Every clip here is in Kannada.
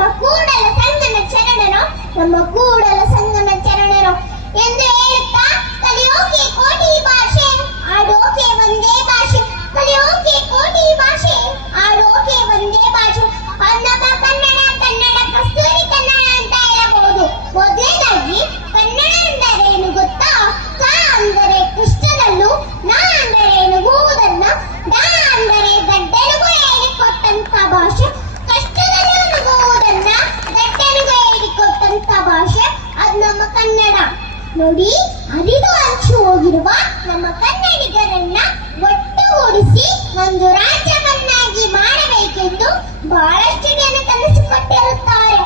நம்ம கூடல சங்கன சரணரும் நம்ம கூடல சங்கன சரணரும் ನೋಡಿ ಹರಿದು ಹಂಚು ಹೋಗಿರುವ ನಮ್ಮ ಕನ್ನಡಿಗರನ್ನ ಒಟ್ಟುಗೂಡಿಸಿ ಒಂದು ರಾಜ್ಯವನ್ನಾಗಿ ಮಾಡಬೇಕೆಂದು ಬಹಳಷ್ಟು ಜನ ಕಲಿಸಿಕೊಟ್ಟಿರುತ್ತಾರೆ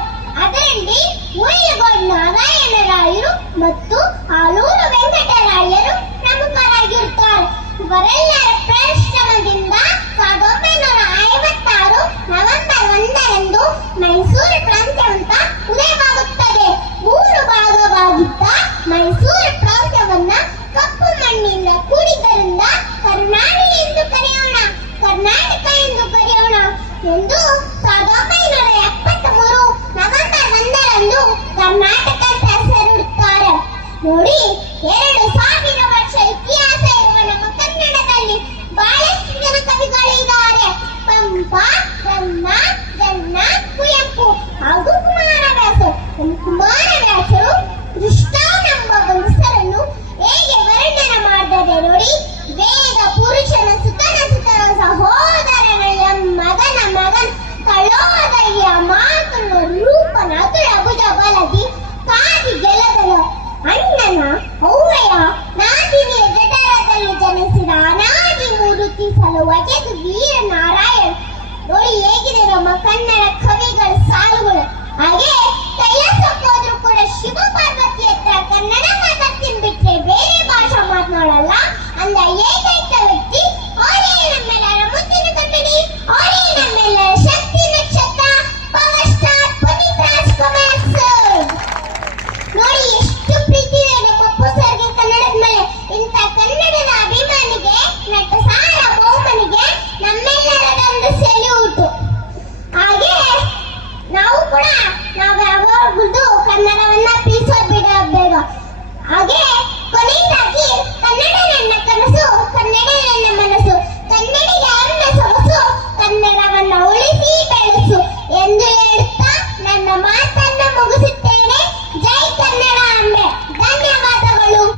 ಅದರಲ್ಲಿ ಉಳಿಗೋಡ್ ನಾರಾಯಣರಾಯರು ಮತ್ತು ಆಲೂರು ವೆಂಕಟರಾಯರು ಪ್ರಮುಖರಾಗಿರುತ್ತಾರೆ. ಇವರೆಲ್ಲರ ಪರಿಶ್ರಮದಿಂದ ಸಾವಿರದ ಒಂಬೈನೂರ ಐವತ್ತಾರು ನವೆಂಬರ್ ಒಂದರಂದು ಮೈಸೂರು ಪ್ರಾಂತ್ಯವಂತ ಉದಯವಾಗುತ್ತದೆ ಮೂರು ಭಾಗವಾಗಿದ್ದ ಮೈಸೂರು ಪ್ರಾಂತ್ಯವನ್ನ ಕಪ್ಪು ಮಣ್ಣಿಂದ ಕೂಡಿದ್ದರಿಂದ ಕರ್ನಾಟಕ ಎಂದು ಕರೆಯೋಣ. ಕರ್ನಾಟಕ ಎಂದು ಕರೆಯೋಣ. ಎಂದು ಸಾವಿರದ ಒಂಬೈನೂರ ಎಪ್ಪತ್ತ್ ಮೂರು ನವೆಂಬರ್ ಒಂದರಂದು ಕರ್ನಾಟಕ ಹೆಸರಿಡುತ್ತಾರೆ. ನೋಡಿ, ಎರಡು ಸಾವಿರ ವರ್ಷ ಇತಿಹಾಸ ಇರುವ ನಮ್ಮ ಕನ್ನಡದಲ್ಲಿ ಬಹಳಷ್ಟು ಜನ ಕವಿಗಳಿದ್ದಾರೆ ಪಂಪ ಕನ್ನಡ ಕವಿಗಳ ಸಾಲುಗಳು ಹಾಗೆ ಕೈಲಾಸಕ್ಕೆ ಹೋದ್ರು ಕೂಡ ಶಿವ ಪಾರ್ವತಿ ಹತ್ರ ಕನ್ನಡ ಮಾತಾಡ್ತೀನಿ ಬಿಟ್ರೆ ನಾವು ಯಾವಾಗಲೂ ಕನ್ನಡವನ್ನ ಪ್ರೀತಿಸೋದು ಬಿಡಬೇಕು ಹಾಗೆ